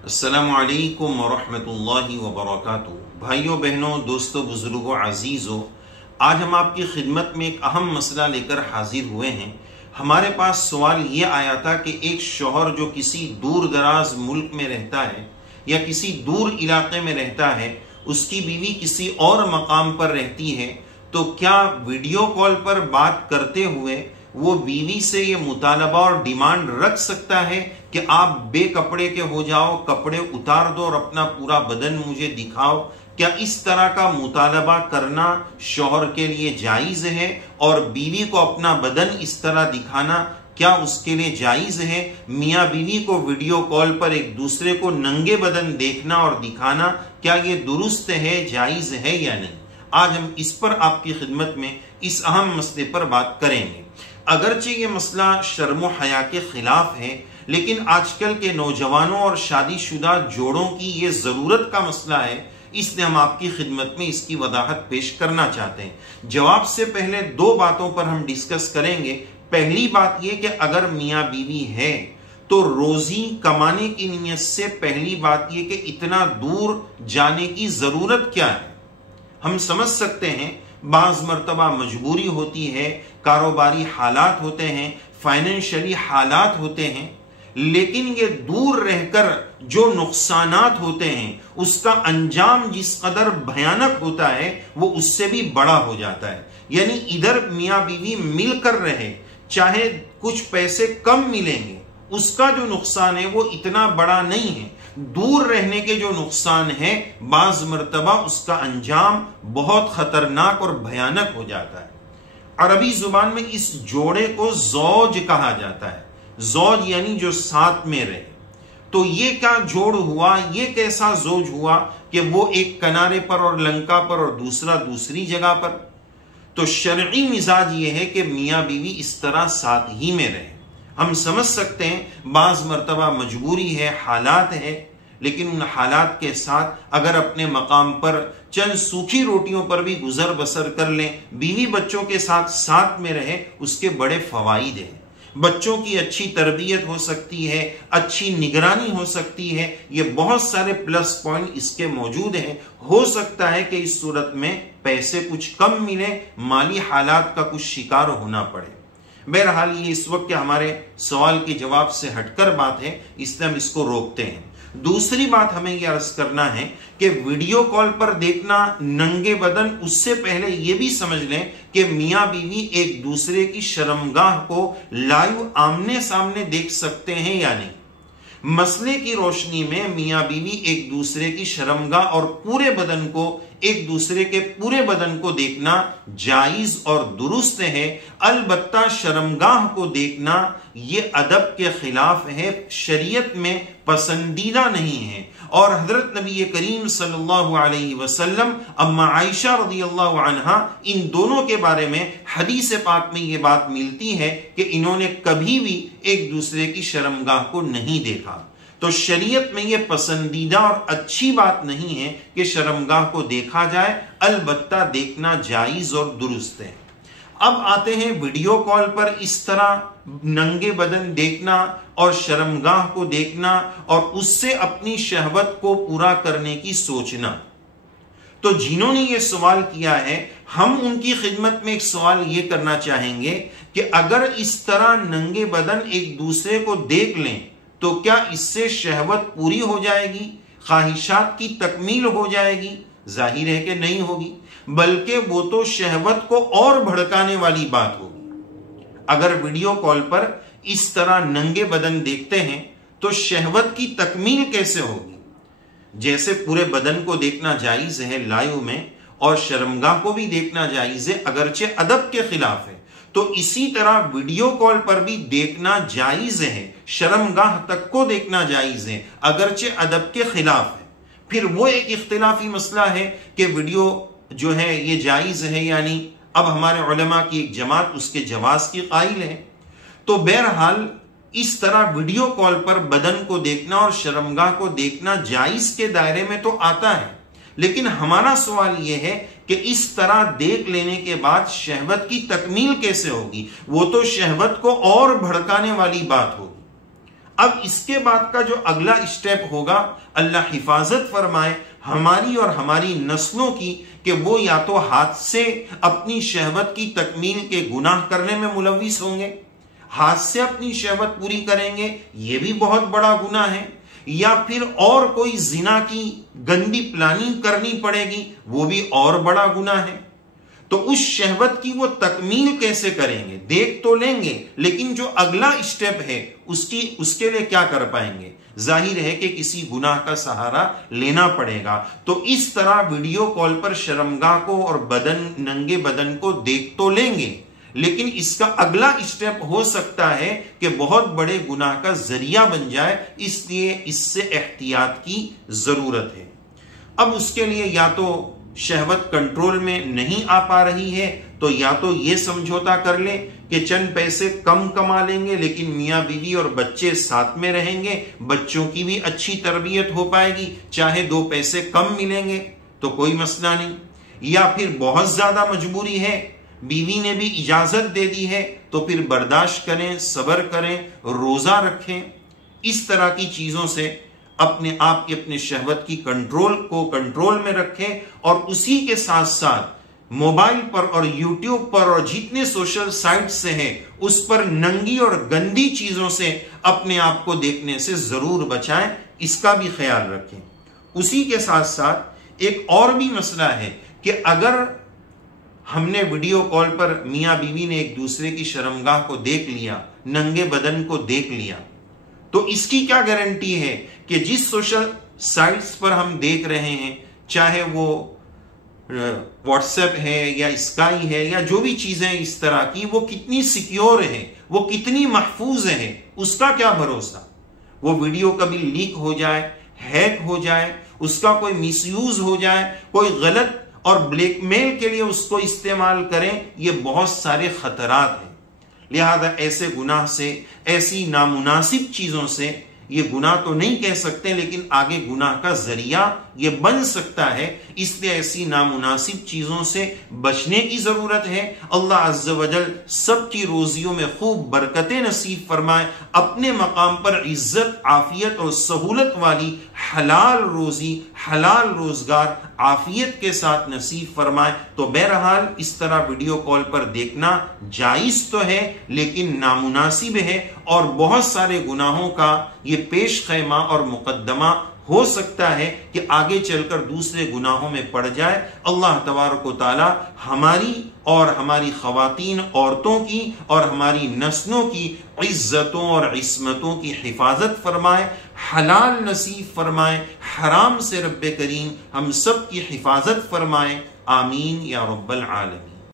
अस्सलामु अलैकुम वरहमतुल्लाहि वबरकातुहू। भाइयों बहनों, दोस्तों, बुजुर्गों, अजीज़ों, आज हम आपकी खिदमत में एक अहम मसला लेकर हाजिर हुए हैं। हमारे पास सवाल ये आया था कि एक शौहर जो किसी दूर दराज मुल्क में रहता है या किसी दूर इलाके में रहता है, उसकी बीवी किसी और मकाम पर रहती है, तो क्या वीडियो कॉल पर बात करते हुए वो बीवी से ये मुतालबा और डिमांड रख सकता है कि आप बेकपड़े के हो जाओ, कपड़े उतार दो और अपना पूरा बदन मुझे दिखाओ? क्या इस तरह का मुतालबा करना शौहर के लिए जायज है? और बीवी को अपना बदन इस तरह दिखाना क्या उसके लिए जायज है? मियाँ बीवी को वीडियो कॉल पर एक दूसरे को नंगे बदन देखना और दिखाना क्या ये दुरुस्त है, जायज है या नहीं? आज हम इस पर आपकी खिदमत में इस अहम मसले पर बात करेंगे। अगरचे ये मसला शर्म व हया के खिलाफ है, लेकिन आजकल के नौजवानों और शादीशुदा जोड़ों की ये जरूरत का मसला है, इसलिए हम आपकी खिदमत में इसकी वजाहत पेश करना चाहते हैं। जवाब से पहले दो बातों पर हम डिस्कस करेंगे। पहली बात यह कि अगर मियाँ बीवी है तो रोजी कमाने की नीयत से पहली बात यह कि इतना दूर जाने की जरूरत क्या है। हम समझ सकते हैं बाज मर्तबा मजबूरी होती है, कारोबारी हालात होते हैं, फाइनेंशियली हालात होते हैं, लेकिन ये दूर रहकर जो नुकसानात होते हैं उसका अंजाम जिस कदर भयानक होता है वो उससे भी बड़ा हो जाता है। यानी इधर मियाँ बीवी मिलकर रहे, चाहे कुछ पैसे कम मिलेंगे, उसका जो नुकसान है वो इतना बड़ा नहीं है। दूर रहने के जो नुकसान है बाज मर्तबा उसका अंजाम बहुत खतरनाक और भयानक हो जाता है। अरबी जुबान में इस जोड़े को ज़ौज कहा जाता है। ज़ौज यानी जो साथ में रहे। तो ये क्या जोड़ हुआ, ये कैसा ज़ौज हुआ कि वो एक किनारे पर और लंका पर और दूसरा दूसरी जगह पर? तो शरई मिजाज ये है कि मियाँ बीवी इस तरह साथ ही में रहे। हम समझ सकते हैं बाज मर्तबा मजबूरी है, हालात है, लेकिन उन हालात के साथ अगर अपने मकाम पर चंद सूखी रोटियों पर भी गुजर बसर कर लें, बीवी बच्चों के साथ साथ में रहे, उसके बड़े फवाइद हैं। बच्चों की अच्छी तरबियत हो सकती है, अच्छी निगरानी हो सकती है, ये बहुत सारे प्लस पॉइंट इसके मौजूद हैं। हो सकता है कि इस सूरत में पैसे कुछ कम मिले, माली हालात का कुछ शिकार होना पड़े। बहरहाल ये इस वक्त के हमारे सवाल के जवाब से हटकर बात है, इसलिए हम इसको रोकते हैं। दूसरी बात हमें यह अर्ज करना है कि वीडियो कॉल पर देखना नंगे बदन, उससे पहले यह भी समझ लें कि मियाँ बीवी एक दूसरे की शर्मगाह को लाइव आमने सामने देख सकते हैं या नहीं। मसले की रोशनी में मियाँ बीवी एक दूसरे की शर्मगाह और पूरे बदन को, एक दूसरे के पूरे बदन को देखना जायज और दुरुस्त है। अलबत्ता शर्मगाह को देखना ये अदब के खिलाफ है, शरीयत में पसंदीदा नहीं है। और हजरत नबी करीम सल्लल्लाहु अलैहि वसल्लम, अम्मा आयशा रज़ियल्लाहु अन्हा, इन दोनों के बारे में हदीस पाक में ये बात मिलती है कि इन्होंने कभी भी एक दूसरे की शर्मगाह को नहीं देखा। तो शरीयत में यह पसंदीदा और अच्छी बात नहीं है कि शर्मगाह को देखा जाए, अलबत्ता देखना जायज और दुरुस्त है। अब आते हैं वीडियो कॉल पर इस तरह नंगे बदन देखना और शर्मगाह को देखना और उससे अपनी शहवत को पूरा करने की सोचना। तो जिन्होंने ये सवाल किया है, हम उनकी खिदमत में एक सवाल ये करना चाहेंगे कि अगर इस तरह नंगे बदन एक दूसरे को देख लें तो क्या इससे शहवत पूरी हो जाएगी, ख्वाहिशात की तकमील हो जाएगी? जाहिर है कि नहीं होगी, बल्कि वो तो शहवत को और भड़काने वाली बात होगी। अगर वीडियो कॉल पर इस तरह नंगे बदन देखते हैं तो शहवत की तकमील कैसे होगी? जैसे पूरे बदन को देखना जायज है लाइव में और शर्मगाह को भी देखना जायज है, अगरचे अदब के खिलाफ है, तो इसी तरह वीडियो कॉल पर भी देखना जायज है, शर्मगाह तक को देखना जायज है, अगरचे अदब के खिलाफ है। फिर वो एक इख्तिलाफी मसला है कि वीडियो जो है ये जायज है, यानी अब हमारे उलमा की एक जमात उसके जवाज की कायल है। तो बहरहाल इस तरह वीडियो कॉल पर बदन को देखना और शर्मगाह को देखना जायज के दायरे में तो आता है, लेकिन हमारा सवाल यह है कि इस तरह देख लेने के बाद शहवत की तकमील कैसे होगी? वो तो शहवत को और भड़काने वाली बात होगी। اب اس کے بعد کا جو اگلا اسٹیپ ہوگا، اللہ حفاظت فرمائے ہماری اور ہماری نسلوں کی، کہ وہ یا تو ہاتھ سے اپنی شہوت کی تکمیل کے گناہ کرنے میں ملوث ہوں گے، ہاتھ سے اپنی شہوت پوری کریں گے، یہ بھی بہت بڑا گناہ ہے، یا پھر اور کوئی زنا کی گندی پلاننگ کرنی پڑے گی، وہ بھی اور بڑا گناہ ہے۔ تو اس شہوت کی وہ تکمیل کیسے کریں گے؟ دیکھ تو لیں گے، لیکن جو اگلا اسٹیپ ہے اس کے لیے کیا کر پائیں گے؟ ظاہر ہے کہ کسی گناہ کا سہارا لینا پڑے گا۔ تو اس طرح ویڈیو کال پر شرمگاہ کو اور ننگے بدن کو دیکھ تو لیں گے، لیکن اس کا اگلا اسٹیپ ہو سکتا ہے کہ بہت بڑے گناہ کا ذریعہ بن جائے، اس لیے اس سے احتیاط کی ضرورت ہے۔ اب اس کے لیے یا تو شہوت کنٹرول میں نہیں آ پا رہی ہے تو یا تو یہ سمجھوتا کر لے کہ چند پیسے کم کما لیں گے لیکن میاں بیوی اور بچے ساتھ میں رہیں گے، بچوں کی بھی اچھی تربیت ہو پائے گی، چاہے 2 پیسے کم ملیں گے تو کوئی مسئلہ نہیں، یا پھر بہت زیادہ مجبوری ہے، بیوی نے بھی اجازت دے دی ہے تو پھر برداشت کریں، صبر کریں، روزہ رکھیں۔ اس طرح کی چیزوں سے اپنے آپ کی اپنے شہوت کی کنٹرول میں رکھیں، اور اسی کے ساتھ ساتھ موبائل پر اور یوٹیوب پر اور جتنے سوشل سائٹ سے ہیں اس پر ننگی اور گندی چیزوں سے اپنے آپ کو دیکھنے سے ضرور بچائیں، اس کا بھی خیال رکھیں۔ اسی کے ساتھ ساتھ ایک اور بھی مسئلہ ہے کہ اگر ہم نے ویڈیو کال پر میاں بیوی نے ایک دوسرے کی شرمگاہ کو دیکھ لیا، ننگے بدن کو دیکھ لیا، تو اس کی کیا گارنٹی ہے کہ جس سوشل سائٹس پر ہم دیکھ رہے ہیں، چاہے وہ واٹس ایپ ہے یا اسکائی ہے یا جو بھی چیزیں اس طرح کی، وہ کتنی سیکیور ہیں، وہ کتنی محفوظ ہیں، اس کا کیا بھروسہ؟ وہ ویڈیو کبھی لیک ہو جائے، ہیک ہو جائے، اس کا کوئی مس یوز ہو جائے، کوئی غلط اور بلیک میل کے لیے اس کو استعمال کریں، یہ بہت سارے خطرات ہیں۔ لہذا ایسے گناہ سے، ایسی نامناسب چیزوں سے، یہ گناہ تو نہیں کہہ سکتے لیکن آگے گناہ کا ذریعہ یہ بن سکتا ہے، اس لیے ایسی نامناسب چیزوں سے بچنے کی ضرورت ہے۔ اللہ عز و جل سب کی روزیوں میں خوب برکتیں نصیب فرمائے، اپنے مقام پر عزت، عافیت اور سہولت والی حلال روزی، حلال روزگار عافیت کے ساتھ نصیب فرمائے۔ تو بہرحال اس طرح ویڈیو کال پر دیکھنا جائز تو ہے لیکن نامناسب ہے، اور بہت سارے گناہوں کا یہ پیش خیمہ اور مقدمہ ہو سکتا ہے کہ آگے چل کر دوسرے گناہوں میں پڑ جائے۔ اللہ تبارک و تعالی ہماری اور ہماری خواتین، عورتوں کی اور ہماری نسلوں کی عزتوں اور عصمتوں کی حفاظت فرمائے، حلال نصیب فرمائے، حرام سے رب کریم ہم سب کی حفاظت فرمائے، آمین یا رب العالمین۔